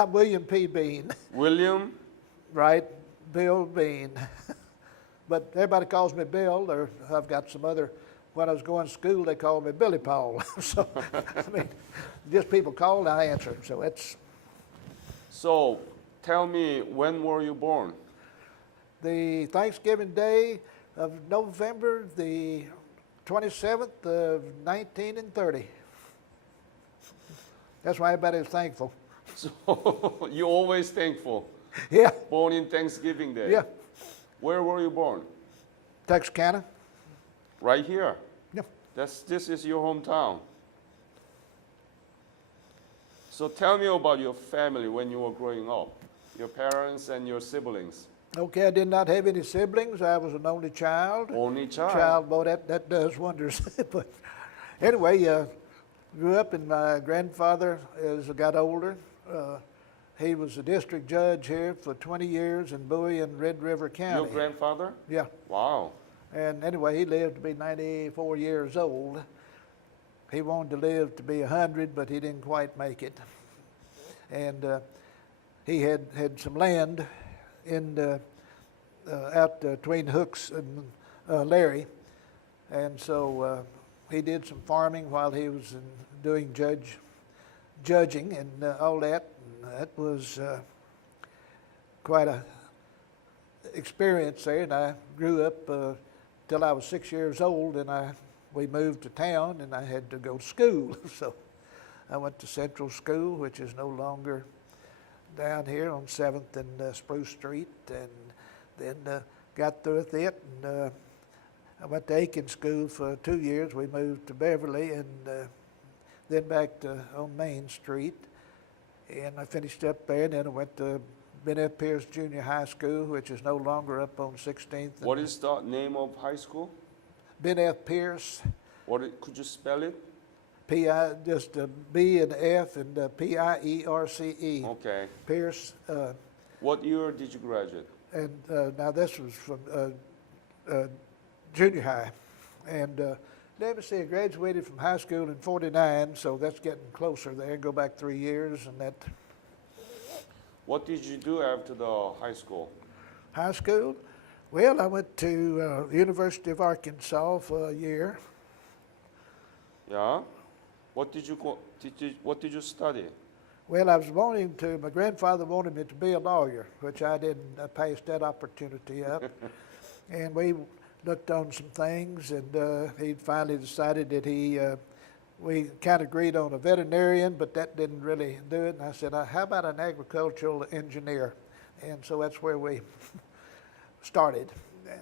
I'm William P. Bean, William? right? Bill Bean. But everybody calls me Bill, or I've got some other, when I was going to school, they called me Billy Paul. So, I mean, just people called, I answered. So it's So tell me, when were you born? the Thanksgiving Day of November the 27th of 1930. That's why everybody is thankful. So you're always thankful. Yeah, Born in Thanksgiving Day. yeah. Where were you born? Texarkana. Right here. Yeah. This is your hometown. So tell me about your family when you were growing up, your parents and your siblings. Okay, I did not have any siblings. I was an only child. Only child. Boy, that does wonders. But anyway, grew up, and my grandfather, as I got older, he was a district judge here for 20 years in Bowie and Red River County. Your grandfather? Yeah. Wow. And anyway, he lived to be 94 years old. He wanted to live to be 100, but he didn't quite make it. And he had some land in out between Hooks and Larry. And so he did some farming while he was doing judging and all that. And that was quite a experience there. And I grew up till I was 6 years old, and we moved to town, and I had to go to school. So I went to Central School, which is no longer down here on 7th and Spruce Street, and then got through with it. And I went to Aiken School for 2 years. We moved to Beverly, and then back to on Main Street. And I finished up there, and then I went to Ben F. Pierce Junior High School, which is no longer up on 16th. What is the name of high school? Ben F. Pierce. Could you spell it? P.I. just B and F and P-I-E-R-C-E. Okay. Pierce. What year did you graduate? And now this was from junior high. And let me see, I graduated from high school in 49, so that's getting closer there. Go back 3 years, and that. What did you do after the high school? High school? Well, I went to University of Arkansas for a year. Yeah. What did you study? Well, I was wanting to. My grandfather wanted me to be a lawyer, which I didn't. I passed that opportunity up. And we looked on some things, and he finally decided that we kind of agreed on a veterinarian, but that didn't really do it. And I said, how about an agricultural engineer? And so that's where we started. And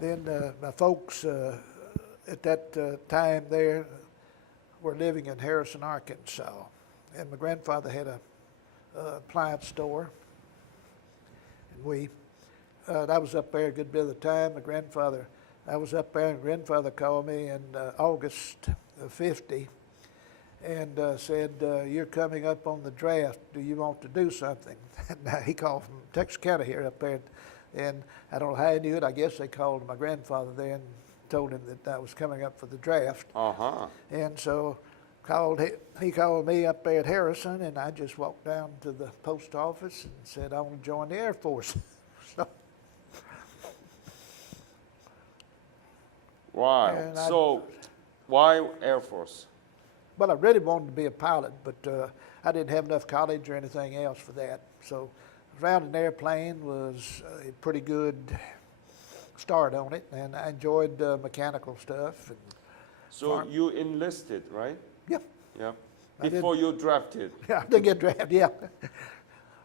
then my folks at that time there were living in Harrison, Arkansas. And my grandfather had a appliance store. And I was up there a good bit of the time. I was up there, and grandfather called me in August of 50 and said, you're coming up on the draft. Do you want to do something? Now, he called from Texarkana here up there, and I don't know how he knew it. I guess they called my grandfather there and told him that I was coming up for the draft. Uh-huh. And so he called me up there at Harrison, and I just walked down to the post office and said, I want to join the Air Force. So, Wow. So why Air Force? well, I really wanted to be a pilot, but I didn't have enough college or anything else for that. So around an airplane was a pretty good start on it, and I enjoyed mechanical stuff. And So you enlisted, right? yeah, Yeah. I did. Before you drafted. yeah, I did get drafted, yeah.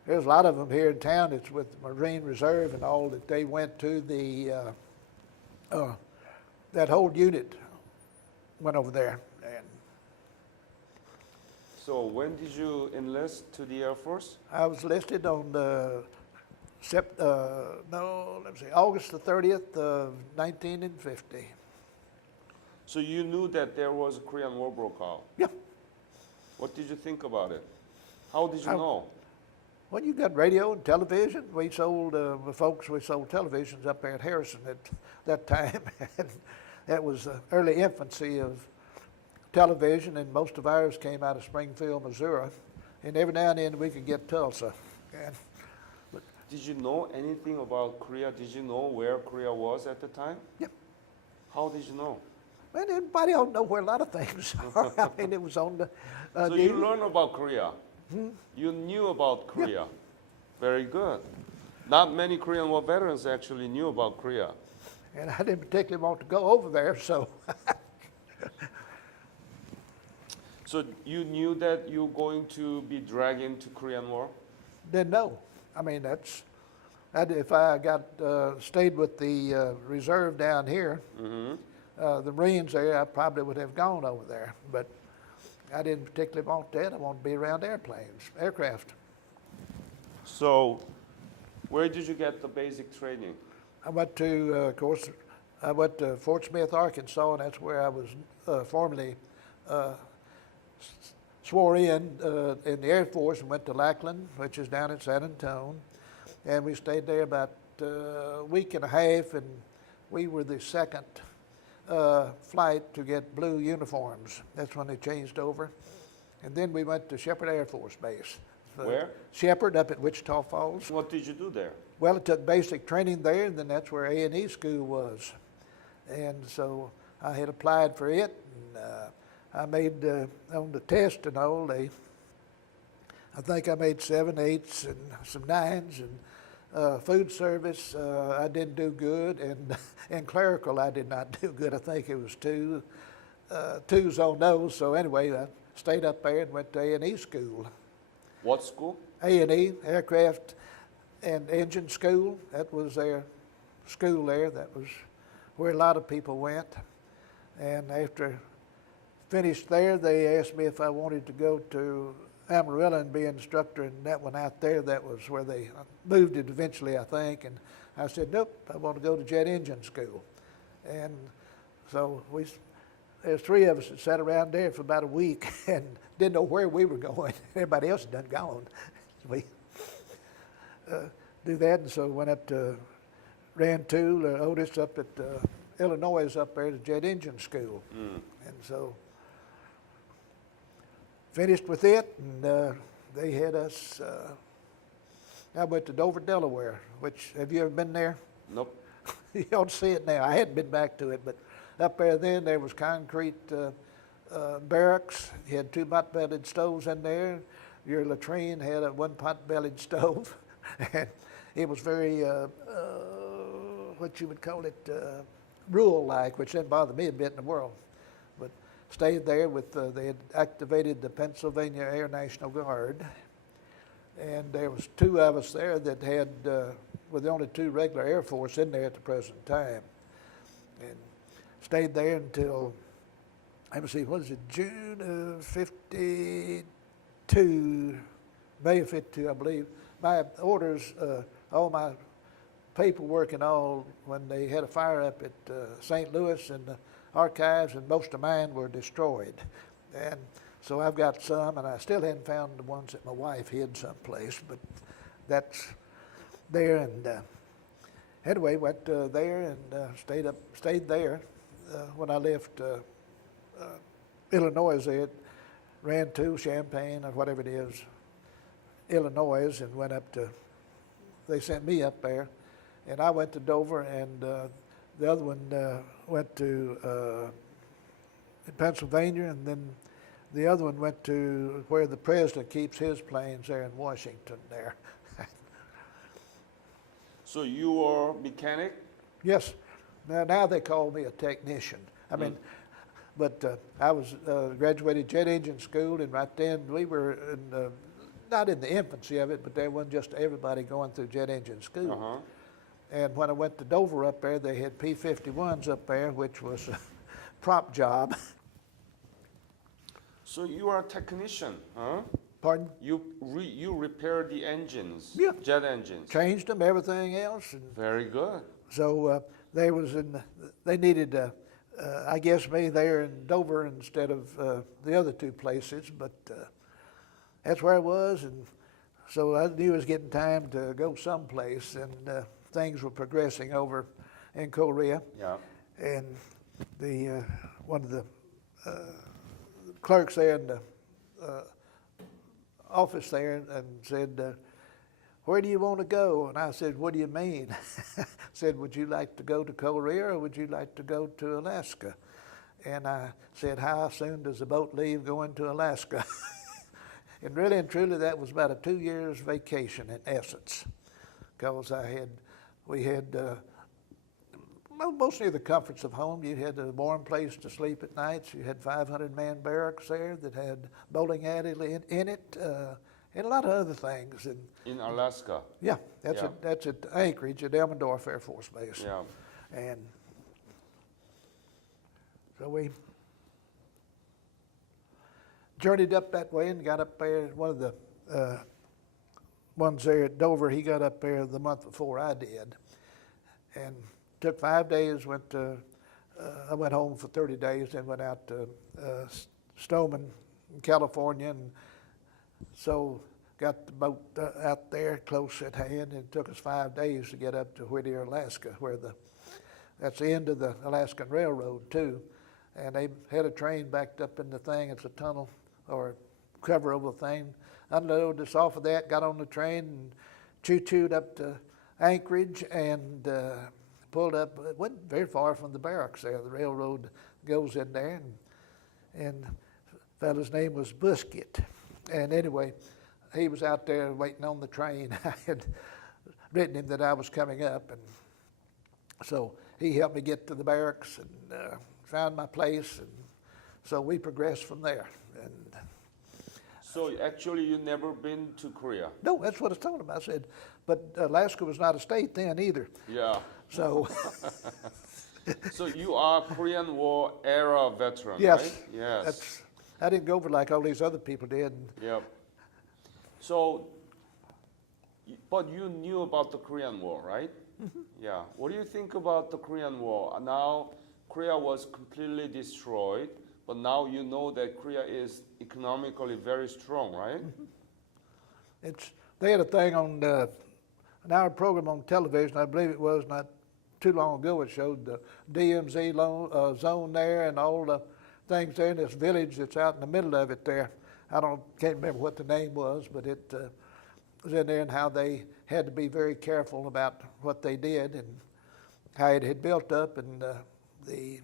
There's a lot of them here in town. It's with the Marine Reserve and all that they went to that whole unit went over there. And So when did you enlist to the Air Force? I was listed on August the 30th of 1950. So you knew that there was a Korean War broke out. Yeah. What did you think about it? How did you know? Well, you got radio and television. We sold, we sold televisions up there at Harrison at that time. And that was the early infancy of television, and most of ours came out of Springfield, Missouri. And every now and then we could get Tulsa. And Did you know anything about Korea? Did you know where Korea was at the time? Yep. How did you know? man, everybody don't know where a lot of things are. I mean, it was on the So news. you learned about Korea. You knew about Korea. Very good. Not many Korean War veterans actually knew about Korea. And I didn't particularly want to go over there, so So you knew that you're going to be dragged into Korean War? didn't know. I mean, if I got stayed with the reserve down here, the Marines there, I probably would have gone over there. But I didn't particularly want that. I wanted to be around aircraft. So where did you get the basic training? I went to, of course, I went to Fort Smith, Arkansas, and that's where I was formally swore in the Air Force, and went to Lackland, which is down in San Antonio. And we stayed there about a week and a half, and we were the second flight to get blue uniforms. That's when they changed over. And then we went to Shepherd Air Force Base. Where? Shepherd, up at Wichita Falls. What did you do there? Well, it took basic training there, and then that's where A&E school was. And so I had applied for it, and I made, on the test and all, I think I made 7 8s and some 9s, and food service, I didn't do good, and clerical, I did not do good. I think it was 2s on those. So anyway, I stayed up there and went to A&E school. What school? A&E, Aircraft and Engine School. That was their school there. That was where a lot of people went. And after finished there, they asked me if I wanted to go to Amarillo and be an instructor in that one out there. That was where they moved it eventually, I think. And I said, nope, I want to go to Jet Engine School. And so there's 3 of us that sat around there for about a week and didn't know where we were going. Everybody else had done gone. We do that, and so went up to Rantoul, Otis up at Illinois, up there to Jet Engine School. And so finished with it, and they had us, I went to Dover, Delaware, which, have you ever been there? Nope. You ought to see it now. I hadn't been back to it, but up there then there was concrete barracks. You had 2 pot-bellied stoves in there. Your latrine had a 1 pot-bellied stove. And it was very, what you would call it, rural-like, which didn't bother me a bit in the world. But stayed there with, they had activated the Pennsylvania Air National Guard. And there was 2 of us there that had, were the only 2 regular Air Force in there at the present time. And stayed there until, let me see, what is it, June of 52, May of 52, I believe. My orders, all my paperwork and all, when they had a fire up at St. Louis, and the archives, and most of mine were destroyed. And so I've got some, and I still hadn't found the ones that my wife hid someplace, but that's there. And anyway, went there and stayed there. When I left Illinois, they ran to Champaign or whatever it is, Illinois, and went up to, they sent me up there, and I went to Dover, and the other one went to Pennsylvania, and then the other one went to where the president keeps his planes there in Washington there. So you were mechanic? Yes. Now they call me a technician. I mean, but I was graduated Jet Engine School, and right then we were in not in the infancy of it, but there wasn't just everybody going through Jet Engine School. And when I went to Dover up there, they had P-51s up there, which was a prop job. So you are a technician, huh? Pardon? You repair the engines, Yeah. jet engines. Changed them, everything else. And Very good. so they needed, I guess, me there in Dover instead of the other 2 places, but that's where I was, and so I knew it was getting time to go someplace, and things were progressing over in Korea. Yeah. And one of the clerks there in the office there and said, where do you want to go? And I said, what do you mean? Said, would you like to go to Korea or would you like to go to Alaska? And I said, how soon does the boat leave going to Alaska? And really and truly, that was about a 2 years vacation in essence, because we had mostly the comforts of home. You had a warm place to sleep at nights. You had 500-man barracks there that had bowling alley in it, and a lot of other things. And In Alaska. yeah, that's at Anchorage at Elmendorf Air Force Base. Yeah. And so we journeyed up that way and got up there. One of the ones there at Dover, he got up there the month before I did, and took 5 days. I went home for 30 days, then went out to Stoneman, California, and so got the boat out there close at hand. It took us 5 days to get up to Whittier, Alaska, that's the end of the Alaskan Railroad too. And they had a train backed up in the thing. It's a tunnel or cover over thing. Unloaded us off of that, got on the train and choo-chooed up to Anchorage and pulled up. It wasn't very far from the barracks there. The railroad goes in there, and the fellow's name was Busquet. And anyway, he was out there waiting on the train. I had written him that I was coming up, and so he helped me get to the barracks and found my place, and so we progressed from there. And So actually, you never been to Korea? no, that's what I told him. I said, but Alaska was not a state then either. Yeah. So So you are Korean War era veteran, yes, right? Yes. I didn't go over like all these other people did. Yep. So, but you knew about the Korean War, right? Mm-hmm. Yeah. What do you think about the Korean War? Now, Korea was completely destroyed, but now you know that Korea is economically very strong, right? Mm-hmm. They had a thing on an hour program on television. I believe it was not too long ago. It showed the DMZ zone there and all the things there in this village that's out in the middle of it there. Can't remember what the name was, but it was in there, and how they had to be very careful about what they did and how it had built up, and the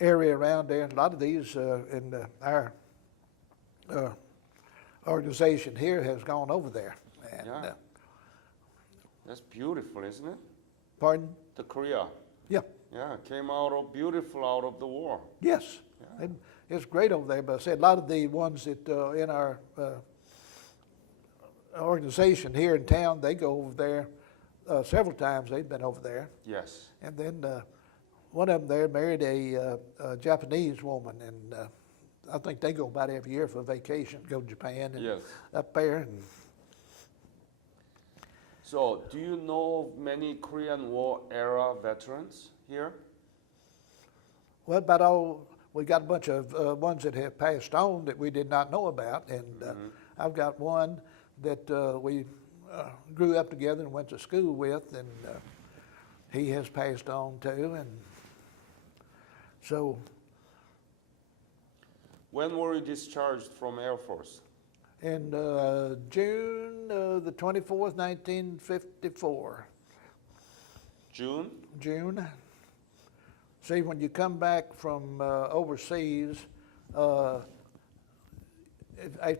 area around there. And a lot of these in our organization here has gone over there. And, Yeah. That's beautiful, isn't it? pardon? The Korea. Yeah. Yeah, came out beautiful out of the war. Yes. Yeah. It's great over there, but I said a lot of the ones that in our organization here in town, they go over there several times. They've been over there. Yes. And then one of them there married a Japanese woman, and I think they go about every year for vacation, go to Japan and Yes. up there. And So, do you know many Korean War era veterans here? well, about all, we got a bunch of ones that have passed on that we did not know about, and I've got one that we grew up together and went to school with, and he has passed on too, and so. When were you discharged from Air Force? In June the 24th, 1954. June? June. See, when you come back from overseas, after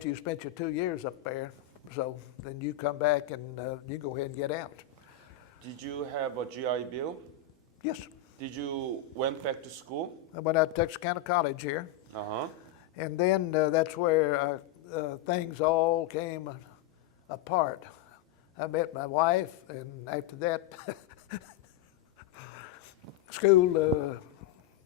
you spent your 2 years up there, so then you come back and you go ahead and get out. Did you have a GI Bill? Yes. Did you went back to school? I went out to Texarkana College here, Uh-huh. and then that's where things all came apart. I met my wife, and after that, school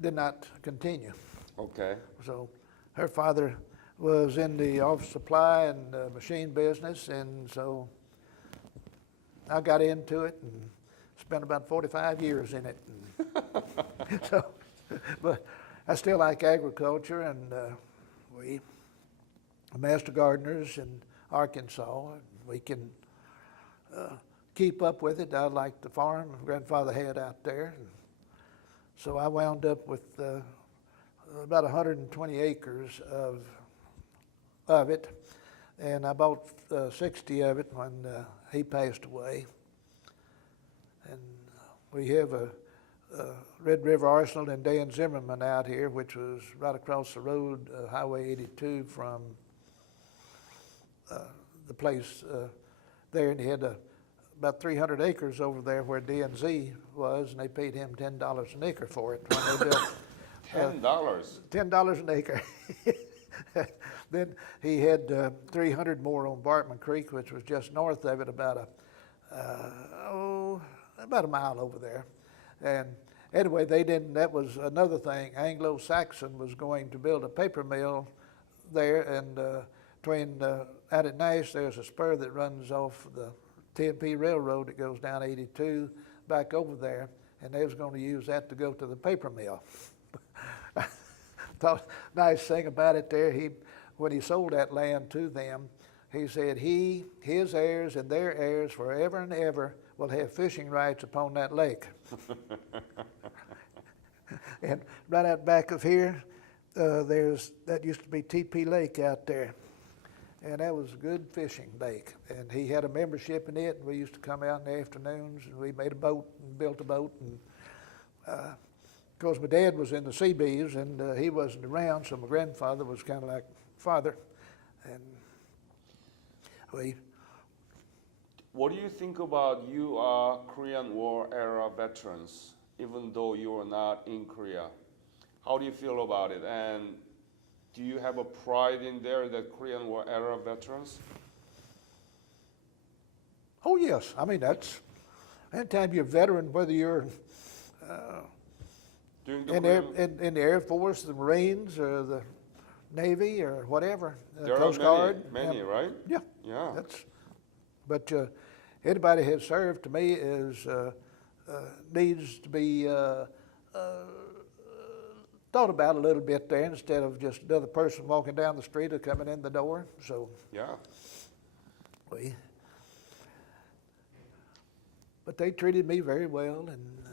did not continue. Okay. So her father was in the office supply and machine business, and so I got into it and spent about 45 years in it. And so, but I still like agriculture, and we are master gardeners in Arkansas. We can keep up with it. I like the farm my grandfather had out there. And so I wound up with about 120 acres of it, and I bought 60 of it when he passed away. And we have a Red River Arsenal and Dan Zimmerman out here, which was right across the road, Highway 82 from the place there, and he had about 300 acres over there where DNZ was, and they paid him $10 an acre for it when they built. $10. $10 an acre. Then he had 300 more on Bartman Creek, which was just north of it, about a mile over there. And anyway, they didn't. That was another thing. Anglo-Saxon was going to build a paper mill there, and between out at Nash, there's a spur that runs off the TNP Railroad that goes down 82 back over there, and they was going to use that to go to the paper mill. Thought nice thing about it there, when he sold that land to them, he said his heirs and their heirs forever and ever will have fishing rights upon that lake. And right out back of here, that used to be TP Lake out there. And that was a good fishing lake. And he had a membership in it, and we used to come out in the afternoons, and we made a boat and built a boat. And of course, my dad was in the Seabees, and he wasn't around, so my grandfather was kind of like father. And What do you think about you are Korean War era veterans, even though you are not in Korea? How do you feel about it? And do you have a pride in there, the Korean War era veterans? Oh yes, I mean that's anytime you're a veteran, whether you're During the in the Air Force, the Marines, or the Navy, or whatever, there Coast are Guard. many, right? Yeah, Yeah. But anybody has served to me needs to be thought about a little bit there instead of just another person walking down the street or coming in the door. So Yeah. But they treated me very well, and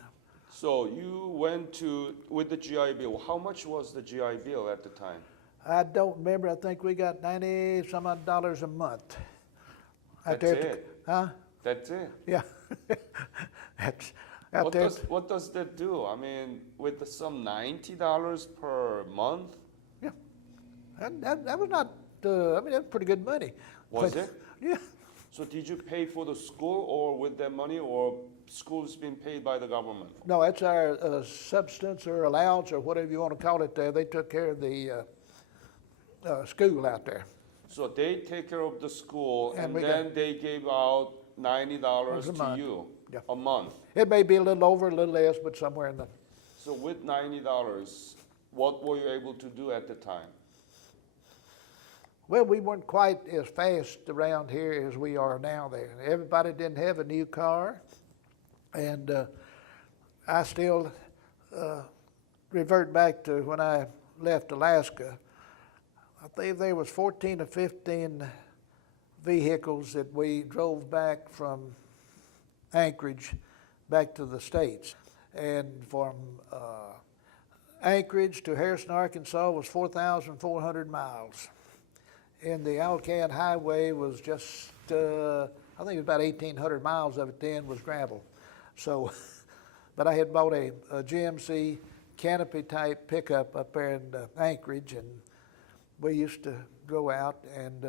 So you went with the GI Bill. How much was the GI Bill at the time? I don't remember. I think we got $90 some odd a month. That's it? Huh? That's it? Yeah. That's out there. What does that do? I mean, with some $90 per month? Yeah. That was not, I mean, that was pretty good money. Was But- it? Yeah. So did you pay for the school or with that money, or school's been paid by the government? No, that's our substance or allowance or whatever you want to call it there. They took care of the school out there. So they take care of the school, And and we then they gave out $90 a to month. you Yeah. a month. It may be a little over, a little less, but somewhere in the. So with $90, what were you able to do at the time? Well, we weren't quite as fast around here as we are now there. Everybody didn't have a new car, and I still revert back to when I left Alaska. I think there was 14 or 15 vehicles that we drove back from Anchorage back to the States. And from Anchorage to Harrison, Arkansas was 4,400 miles. And the Alcan Highway was just, I think it was about 1,800 miles of it then was gravel. So, but I had bought a GMC canopy type pickup up there in Anchorage, and we used to go out and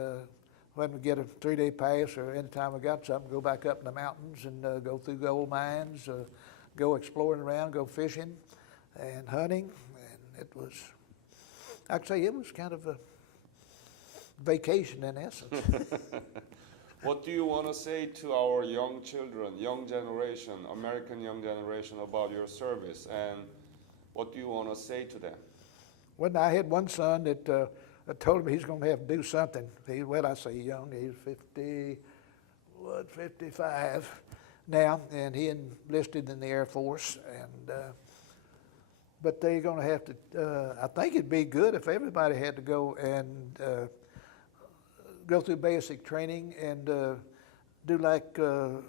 when we get a 3-day pass or anytime we got something, go back up in the mountains and go through gold mines, go exploring around, go fishing and hunting. And it was, I'd say it was kind of a vacation in essence. What do you want to say to our young children, young generation, American young generation about your service, and what do you want to say to them? Well, I had one son that I told him he's going to have to do something. I say young, he's 55 now, and he enlisted in the Air Force. And but they're going to have to, I think it'd be good if everybody had to go and go through basic training and do like of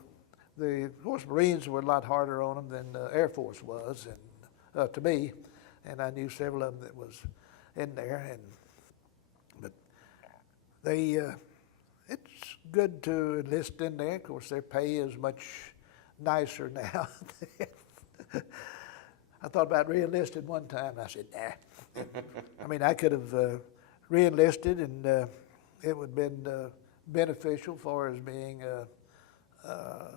course, Marines were a lot harder on them than the Air Force was, and to me. and I knew several of them that was in there. But they, it's good to enlist in there. Of course, their pay is much nicer now. I thought about re-enlisting one time, and I said, nah. I mean, I could have re-enlisted, and it would have been beneficial for us being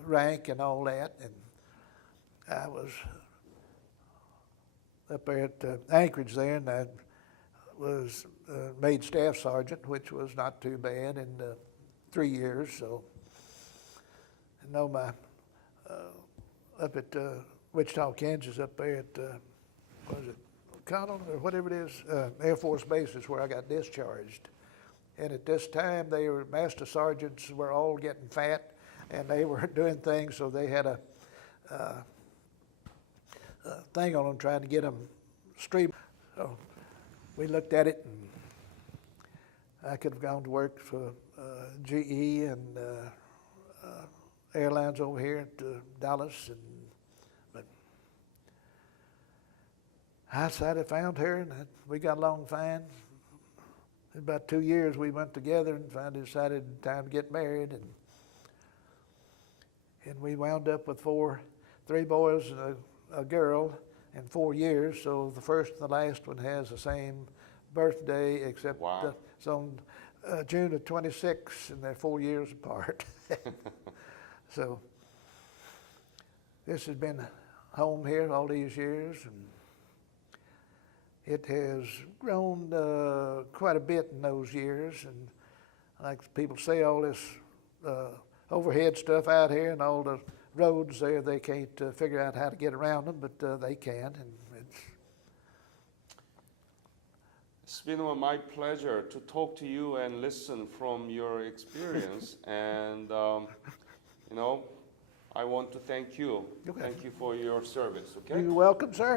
rank and all that. And I was up there at Anchorage there, and I was made staff sergeant, which was not too bad in 3 years. So I know my up at Wichita, Kansas, up there at was it Connell or whatever it is, Air Force Base is where I got discharged. And at this time, they were master sergeants were all getting fat, and they were doing things, so they had a thing on them trying to get them stream. So we looked at it, and I could have gone to work for GE and airlines over here at Dallas, but I decided I found her, and we got along fine. In about 2 years, we went together and finally decided time to get married, and we wound up with 3 boys and a girl in 4 years. So the first and the last one has the same birthday, except wow. it's on June of 26, and they're 4 years apart. So this has been home here all these years, and it has grown quite a bit in those years. And like people say, all this overhead stuff out here and all the roads there, they can't figure out how to get around them, but they can. And It's been my pleasure to talk to you and listen from your experience. And, you know, I want to thank you. Okay. Thank you for your service, okay? You're welcome, sir.